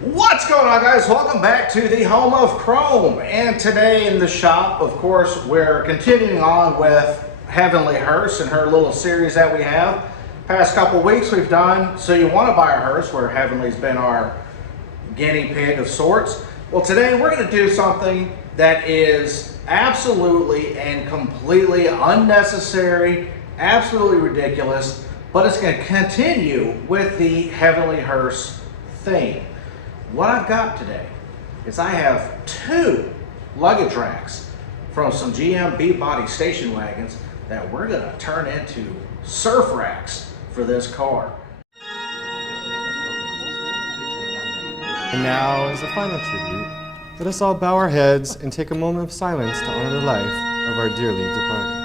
What's going on, guys? Welcome back to the home of Chrome. And today in the shop, of course, we're continuing on with Heavenly Hearse and her little series that we have. Past couple weeks we've done So You Want to Buy a Hearse, where Heavenly's been our guinea pig of sorts. Well, today we're going to do something that is absolutely and completely unnecessary, absolutely ridiculous, but it's going to continue with the Heavenly Hearse theme. What I've got today is I have two luggage racks from some GM B-body station wagons that we're going to turn into surf racks for this car. And now, as a final tribute, let us all bow our heads and take a moment of silence to honor the life of our dearly departed.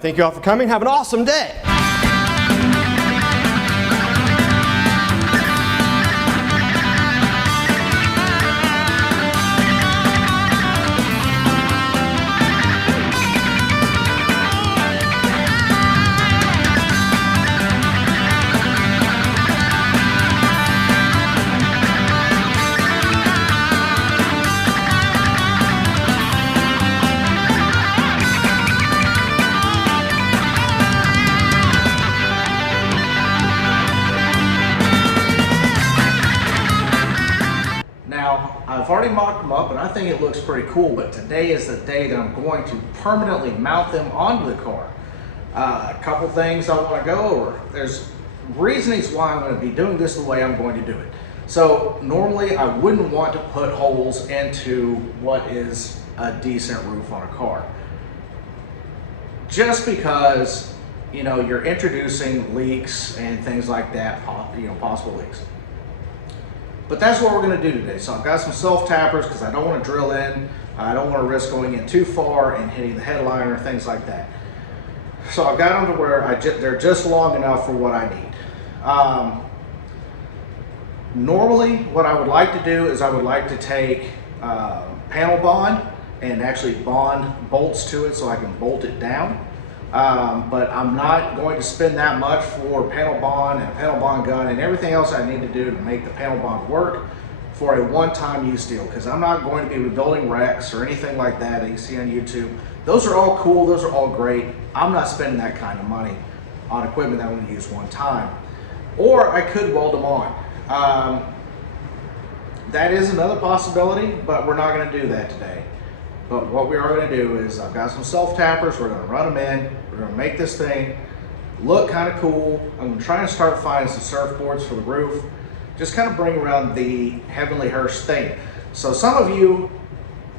Thank you all for coming. Have an awesome day. I've already mocked them up and I think it looks pretty cool, but today is the day that I'm going to permanently mount them onto the car. A couple things I want to go over. There's reasonings why I'm going to be doing this the way I'm going to do it. So normally I wouldn't want to put holes into what is a decent roof on a car. Just because, you know, you're introducing leaks and things like that, possible leaks. But that's what we're going to do today. So I've got some self-tappers because I don't want to drill in. I don't want to risk going in too far and hitting the headliner, things like that. So I've got them to where they're just long enough for what I need. Normally, what I would like to do is I would like to take panel bond and actually bond bolts to it so I can bolt it down. But I'm not going to spend that much for panel bond and a panel bond gun and everything else I need to do to make the panel bond work for a one-time use deal, because I'm not going to be rebuilding wrecks or anything like that you see on YouTube. Those are all cool, those are all great. I'm not spending that kind of money on equipment that I'm going to use one time. Or I could weld them on. That is another possibility, but we're not going to do that today. But what we are going to do is I've got some self-tappers, we're going to run them in, we're going to make this thing look kind of cool. I'm trying to start finding some surfboards for the roof, just kind of bring around the Heavenly Hearse thing. So some of you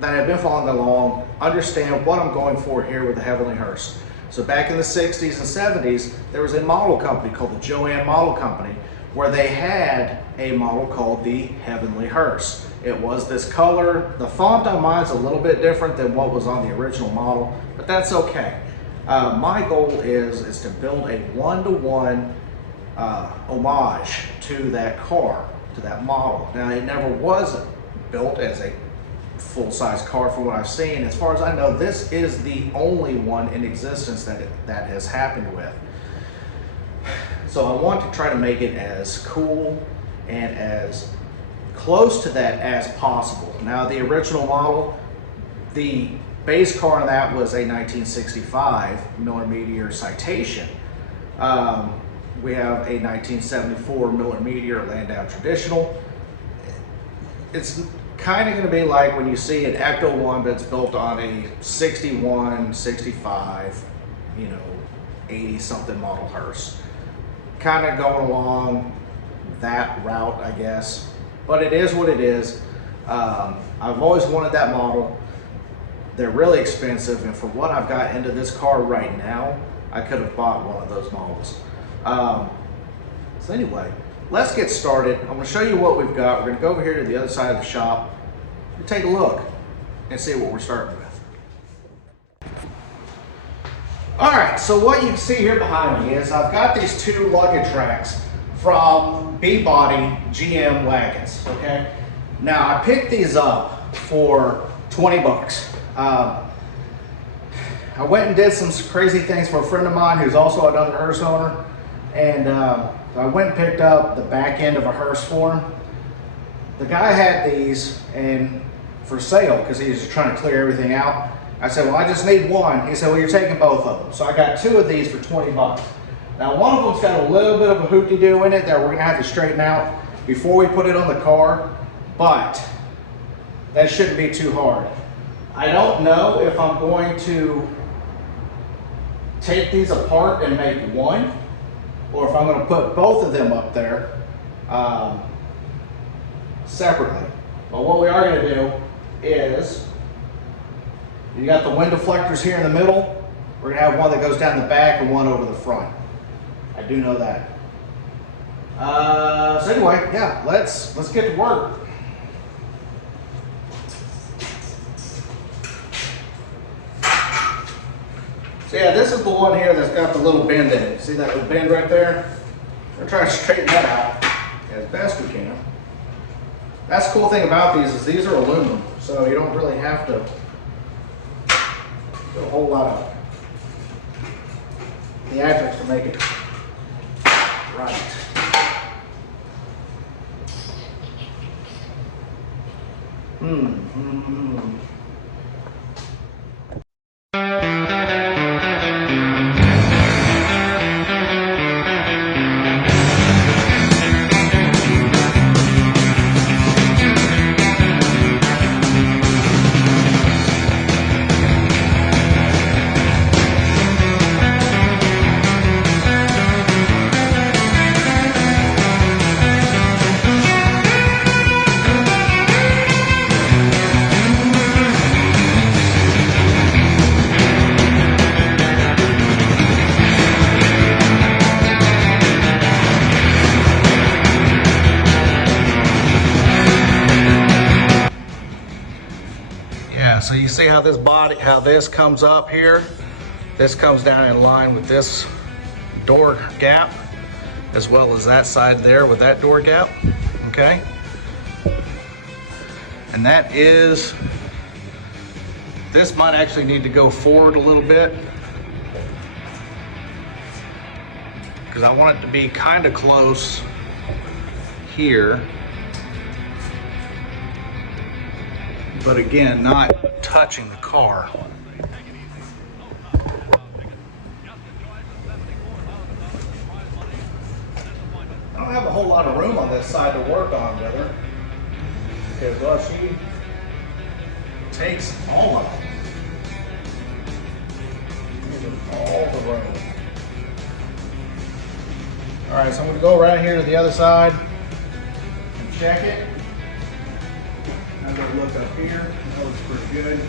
that have been following along understand what I'm going for here with the Heavenly Hearse. So back in the 60s and 70s, there was a model company called the Joanne Model Company, where they had a model called the Heavenly Hearse. It was this color. The font on mine is a little bit different than what was on the original model, but that's okay. My goal is to build a one-to-one homage to that car, to that model. Now, it never was built as a full-size car from what I've seen. As far as I know, this is the only one in existence that has happened with. So I want to try to make it as cool and as close to that as possible. Now, the original model, the base car on that was a 1965 Miller-Meteor Citation. We have a 1974 Miller-Meteor Landau Traditional. It's kind of going to be like when you see an Ecto 1 that's built on a 61, 65, 80-something model hearse. Kind of going along that route, I guess. But it is what it is. I've always wanted that model. They're really expensive, and for what I've got into this car right now, I could have bought one of those models. So anyway, let's get started. I'm going to show you what we've got. We're going to go over here to the other side of the shop and take a look and see what we're starting with. All right, so what you can see here behind me is I've got these two luggage racks from B-body GM wagons, okay? Now, I picked these up for 20 bucks. I went and did some crazy things for a friend of mine who's also another hearse owner, and I went and picked up the back end of a hearse for him. The guy had these and for sale because he was just trying to clear everything out. I said, well, I just need one. He said, well, you're taking both of them. So I got 2 of these for 20 bucks. Now, one of them's got a little bit of a hoopty-doo in it that we're gonna have to straighten out before we put it on the car, but that shouldn't be too hard. I don't know if I'm going to take these apart and make one, or if I'm going to put both of them up there separately. But what we are going to do is, you got the wind deflectors here in the middle. We're going to have one that goes down the back and one over the front. I do know that. So anyway, yeah, let's get to work. So yeah, this is the one here that's got the little bend in it. See that little bend right there? We're trying to straighten that out as best we can. That's the cool thing about these is these are aluminum, so you don't really have to do a whole lot of theatrics to make it right. So you see how this comes up here? This comes down in line with this door gap, as well as that side there with that door gap, okay? And that is, this might actually need to go forward a little bit, because I want it to be kind of close here. But again, not touching the car. I don't have a whole lot of room on this side to work on with her, because well, she takes all of it. All the room. All right, so I'm going to go right here to the other side and check it. I'm going to look up here. That looks pretty good.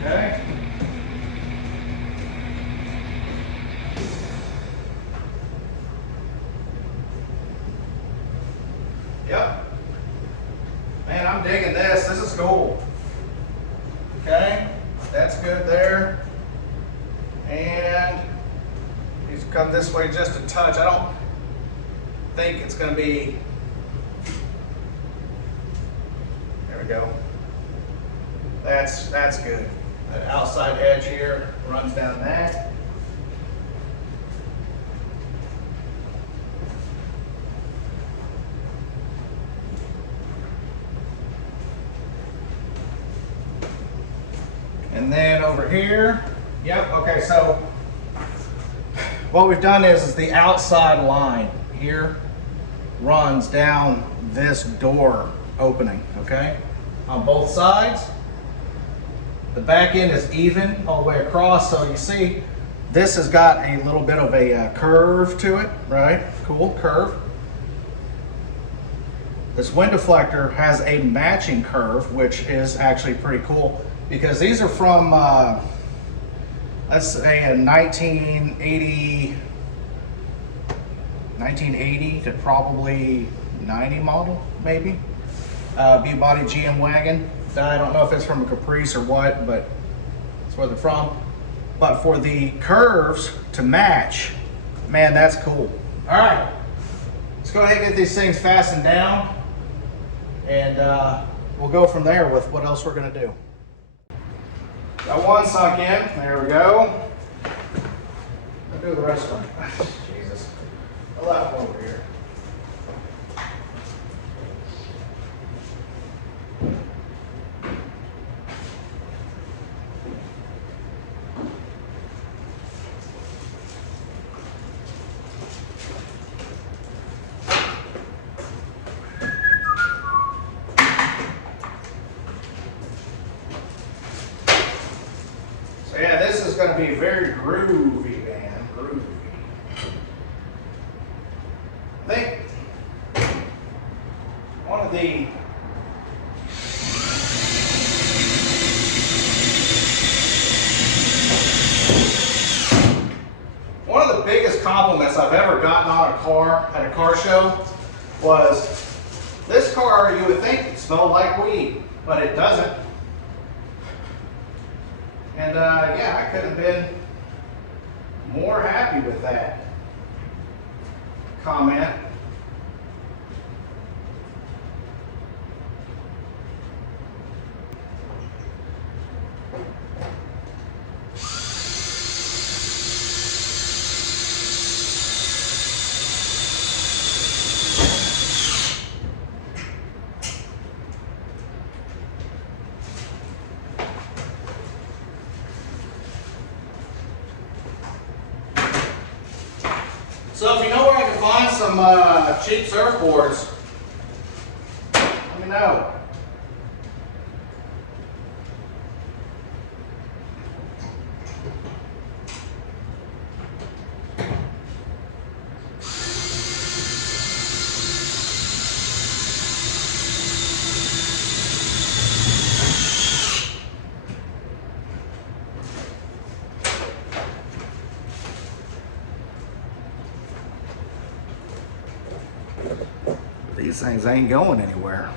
Okay. Yep. Man, I'm digging this. This is cool. Okay. That's good there. And he's come this way just a touch. I don't think it's going to be, there we go. That's good. The outside edge here runs down that. And then over here, yep, okay, so what we've done is the outside line here runs down this door opening, okay? On both sides. The back end is even all the way across, so you see this has got a little bit of a curve to it, right? Cool, curve. This wind deflector has a matching curve, which is actually pretty cool because these are from, let's say a 1980 to probably 90 model, maybe. B-body GM wagon. I don't know if it's from a Caprice or what, but that's where they're from. But for the curves to match, man, that's cool. All right, let's go ahead and get these things fastened down. and we'll go from there with what else we're going to do. Got one sunk in. There we go. I'll do the rest of them. Jesus. I left one over here. So yeah, this is going to be very groovy, man. Groovy. I think one of the biggest compliments I've ever gotten on a car at a car show was this car. You would think it smelled like weed, but it doesn't. And yeah, I couldn't have been more happy with that comment. So if you know where I can find some cheap surfboards, let me know. These things ain't going anywhere.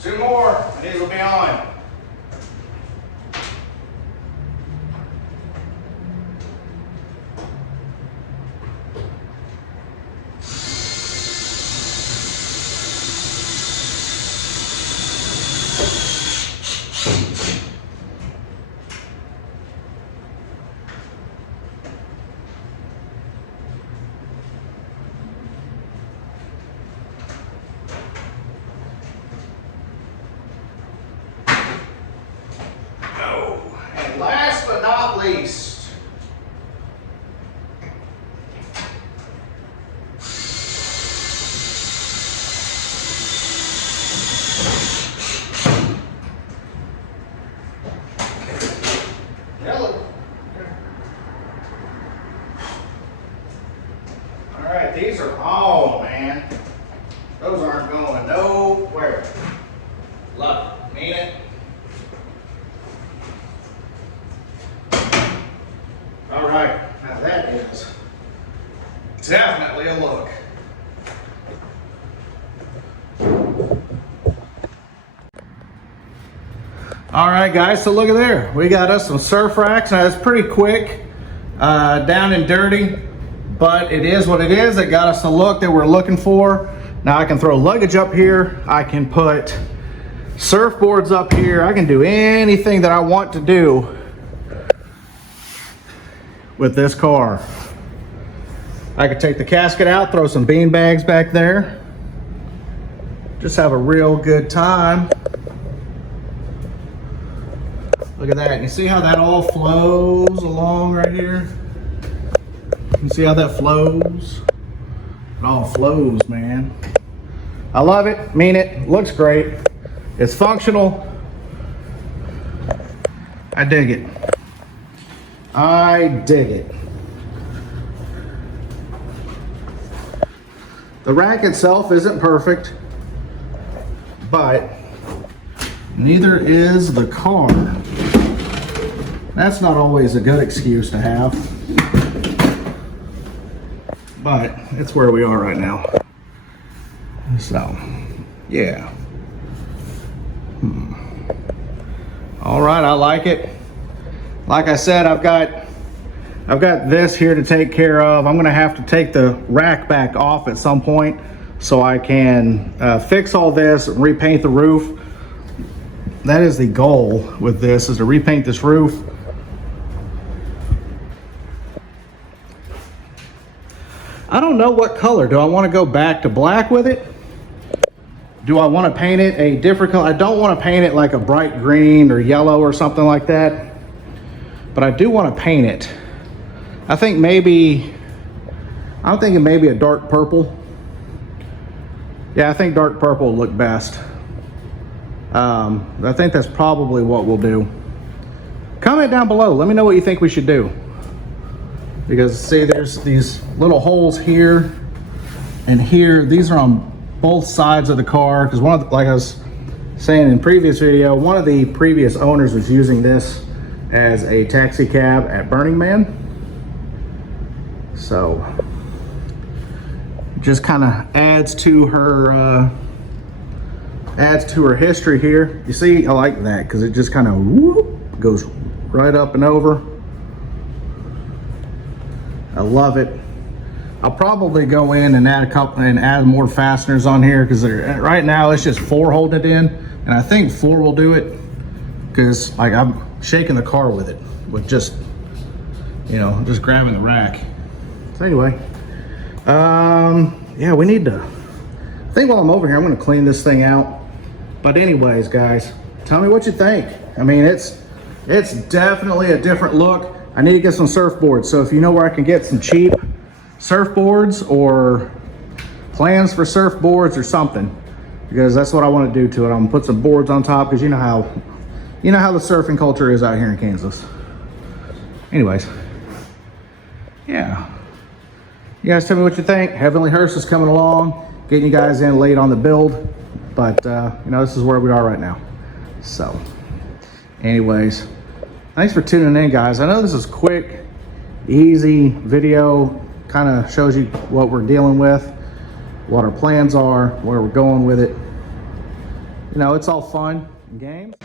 Two more, and these will be on. Last but not least, All right, these are all, man. Those aren't going nowhere. Love it. Mean it. All right, now that is definitely a look. All right, guys, so look at there. We got us some surf racks. Now, it's pretty quick, down and dirty, but it is what it is. It got us the look that we're looking for. Now, I can throw luggage up here. I can put surfboards up here. I can do anything that I want to do with this car. I could take the casket out, throw some bean bags back there. Just have a real good time. Look at that. You see how that all flows along right here? You see how that flows? It all flows, man. I love it, mean it, looks great. It's functional. I dig it. I dig it. The rack itself isn't perfect, but neither is the car. That's not always a good excuse to have, but it's where we are right now. So, yeah. All right, I like it. Like I said, I've got this here to take care of. I'm gonna have to take the rack back off at some point so I can fix all this and repaint the roof. That is the goal with this, is to repaint this roof. I don't know what color. Do I want to go back to black with it? Do I want to paint it a different color? I don't want to paint it like a bright green or yellow or something like that, but I do want to paint it. I think maybe, I'm thinking maybe a dark purple. Yeah, I think dark purple will look best. I think that's probably what we'll do. Comment down below. Let me know what you think we should do. Because see, there's these little holes here and here. These are on both sides of the car. Because one of the, like I was saying in previous video, one of the previous owners was using this as a taxi cab at Burning Man. So just kind of adds to her history here. You see, I like that because it just kind of goes right up and over. I love it. I'll probably go in and add a couple and add more fasteners on here because right now it's just 4 holding it in, and I think 4 will do it because like I'm shaking the car with it, with just, you know, just grabbing the rack. So anyway, yeah, we need to, I think while I'm over here, I'm going to clean this thing out. But anyways, guys, tell me what you think. I mean, it's definitely a different look. I need to get some surfboards. So if you know where I can get some cheap surfboards or plans for surfboards or something, because that's what I want to do to it. I'm gonna put some boards on top because you know how the surfing culture is out here in Kansas. Anyways, yeah. You guys tell me what you think. Heavenly Hearse is coming along, getting you guys in late on the build, but you know, this is where we are right now. So anyways, thanks for tuning in, guys. I know this is quick, easy video, kind of shows you what we're dealing with, what our plans are, where we're going with it. You know, it's all fun and games.